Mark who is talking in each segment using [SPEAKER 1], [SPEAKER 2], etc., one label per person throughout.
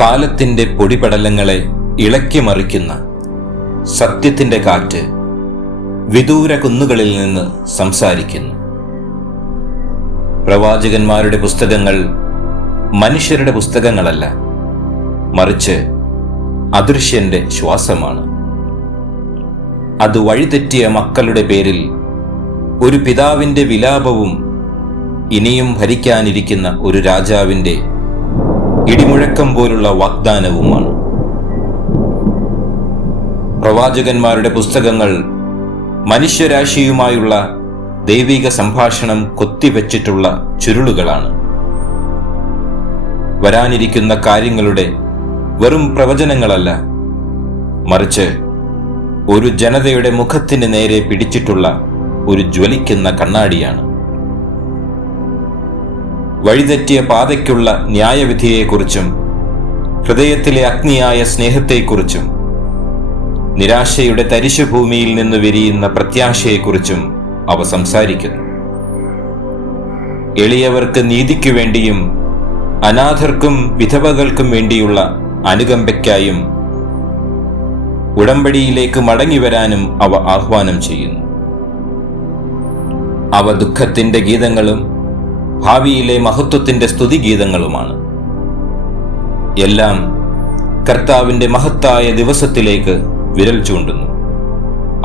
[SPEAKER 1] കാലത്തിന്റെ പൊടിപടലങ്ങളെ ഇളക്കിമറിക്കുന്ന സത്യത്തിന്റെ കാറ്റ് വിദൂര കുന്നുകളിൽ നിന്ന് സംസാരിക്കുന്നു. പ്രവാചകന്മാരുടെ പുസ്തകങ്ങൾ മനുഷ്യരുടെ പുസ്തകങ്ങളല്ല മറിച്ച് അദൃശ്യന്റെ ശ്വാസമാണ്. അത് വഴിതെറ്റിയ മക്കളുടെ പേരിൽ ഒരു പിതാവിന്റെ വിലാപവും ഇനിയും ഭരിക്കാനിരിക്കുന്ന ഒരു രാജാവിന്റെ ഇടിമുഴക്കം പോലുള്ള വാഗ്ദാനവുമാണ്. പ്രവാചകന്മാരുടെ പുസ്തകങ്ങൾ മനുഷ്യരാശിയുമായുള്ള ദൈവിക സംഭാഷണം കൊത്തിവെച്ചിട്ടുള്ള ചുരുളുകളാണ്. വരാനിരിക്കുന്ന കാര്യങ്ങളുടെ വെറും പ്രവചനങ്ങളല്ല മറിച്ച് ഒരു ജനതയുടെ മുഖത്തിന് നേരെ പിടിച്ചിട്ടുള്ള ഒരു ജ്വലിക്കുന്ന കണ്ണാടിയാണ്. വഴിതെറ്റിയ പാതയ്ക്കുള്ള ന്യായവിധിയെക്കുറിച്ചും ഹൃദയത്തിലെ അഗ്നിയായ സ്നേഹത്തെക്കുറിച്ചും നിരാശയുടെ തരിശുഭൂമിയിൽ നിന്ന് വിരിയുന്ന പ്രത്യാശയെക്കുറിച്ചും അവ സംസാരിക്കുന്നു. എളിയവർക്ക് നീതിക്കു വേണ്ടിയും അനാഥർക്കും വിധവകൾക്കും വേണ്ടിയുള്ള അനുകമ്പയ്ക്കായും ഉടമ്പടിയിലേക്ക് മടങ്ങിവരാനും അവ ആഹ്വാനം ചെയ്യുന്നു. അവ ദുഃഖത്തിന്റെ ഗീതങ്ങളും ഭാവിയിലെ മഹത്വത്തിന്റെ സ്തുതിഗീതങ്ങളുമാണ്. എല്ലാം കർത്താവിന്റെ മഹത്തായ ദിവസത്തിലേക്ക് വിരൽ ചൂണ്ടുന്നു.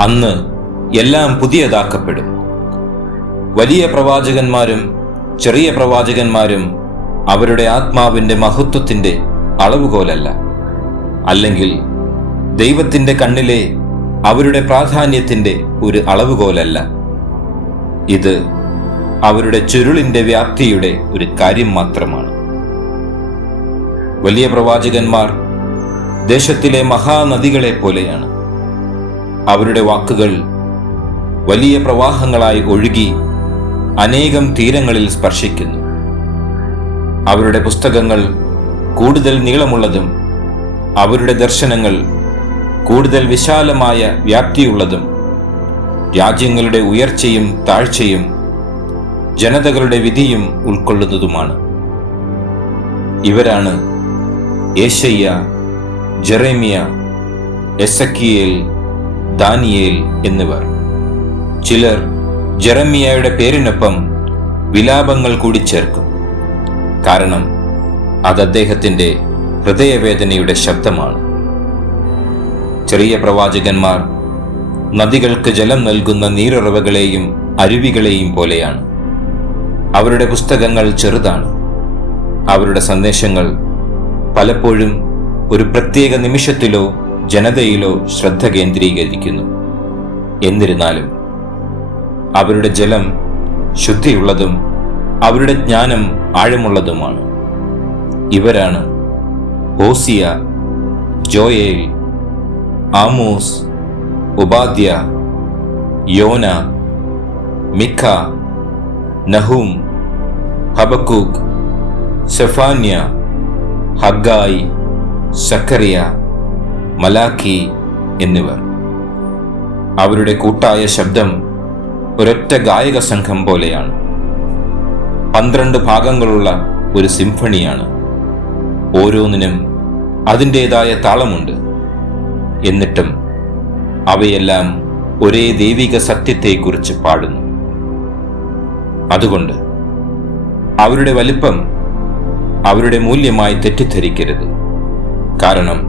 [SPEAKER 1] അന്ന് എല്ലാം പുതിയതാക്കപ്പെടും. വലിയ പ്രവാചകന്മാരും ചെറിയ പ്രവാചകന്മാരും അവരുടെ ആത്മാവിന്റെ മഹത്വത്തിന്റെ അളവുകോലല്ല. അല്ലെങ്കിൽ ദൈവത്തിന്റെ കണ്ണിലെ അവരുടെ പ്രാധാന്യത്തിന്റെ ഒരു അളവുകോലല്ല. ഇത് അവരുടെ ചുരുളിന്റെ വ്യാപ്തിയുടെ ഒരു കാര്യം മാത്രമാണ്. വലിയ പ്രവാചകന്മാർ ദേശത്തിലെ മഹാനദികളെ പോലെയാണ്. അവരുടെ വാക്കുകൾ വലിയ പ്രവാഹങ്ങളായി ഒഴുകി അനേകം തീരങ്ങളിൽ സ്പർശിക്കുന്നു. അവരുടെ പുസ്തകങ്ങൾ കൂടുതൽ നീളമുള്ളതും അവരുടെ ദർശനങ്ങൾ കൂടുതൽ വിശാലമായ വ്യാപ്തിയുള്ളതും രാജ്യങ്ങളുടെ ഉയർച്ചയും താഴ്ചയും ജനതകളുടെ വിധിയും ഉൾക്കൊള്ളുന്നതുമാണ്. ഇവരാണ് ഏഷയ്യ ജെറേമിയ എസക്കിയേൽ ദാനിയേൽ എന്നിവർ. ചിലർ ജെറമിയയുടെ പേരിനൊപ്പം വിലാപങ്ങൾ കൂടി ചേർക്കും. കാരണം അത് അദ്ദേഹത്തിന്റെ ഹൃദയവേദനയുടെ ശബ്ദമാണ്. ചെറിയ പ്രവാചകന്മാർ നദികൾക്ക് ജലം നൽകുന്ന നീരുറവകളെയും അരുവികളെയും പോലെയാണ്. അവരുടെ പുസ്തകങ്ങൾ ചെറുതാണ്. അവരുടെ സന്ദേശങ്ങൾ പലപ്പോഴും ഒരു പ്രത്യേക നിമിഷത്തിലോ ജനതയിലോ ശ്രദ്ധ കേന്ദ്രീകരിക്കുന്നു. എന്നിരുന്നാലും അവരുടെ ജലം ശുദ്ധിയുള്ളതും അവരുടെ ജ്ഞാനം ആഴമുള്ളതുമാണ്. ഇവരാണ് ഓസിയ ജോയേൽ ആമോസ് ഉപാധ്യ യോന മിഖ നഹൂം ഹബക്കൂക്ക് സെഫാന്യ ഹഗായി സക്കറിയ മലാഖി എന്നിവർ. അവരുടെ കൂട്ടായ ശബ്ദം ഒരൊറ്റ ഗായക സംഘം പോലെയാണ്. പന്ത്രണ്ട് ഭാഗങ്ങളുള്ള ഒരു സിംഫണിയാണ്. ഓരോന്നിനും അതിന്റെതായ താളമുണ്ട്. എന്നിട്ടും അവയെല്ലാം ഒരേ ദൈവിക സത്യത്തെക്കുറിച്ച് പാടുന്നു. അതുകൊണ്ട് അവരുടെ വലിപ്പം അവരുടെ മൂല്യമായി തെറ്റിദ്ധരിക്കരുത്. കാരണം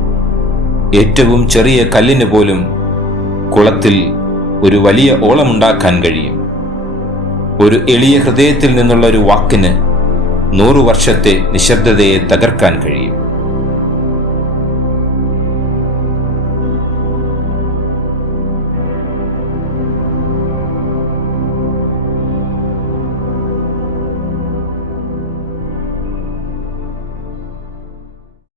[SPEAKER 1] ഏറ്റവും ചെറിയ കല്ലിന് പോലും കുളത്തിൽ ഒരു വലിയ ഓളമുണ്ടാക്കാൻ കഴിയും. ഒരു എളിയ ഹൃദയത്തിൽ നിന്നുള്ള ഒരു വാക്കിന് നൂറു വർഷത്തെ നിശബ്ദതയെ തകർക്കാൻ കഴിയും.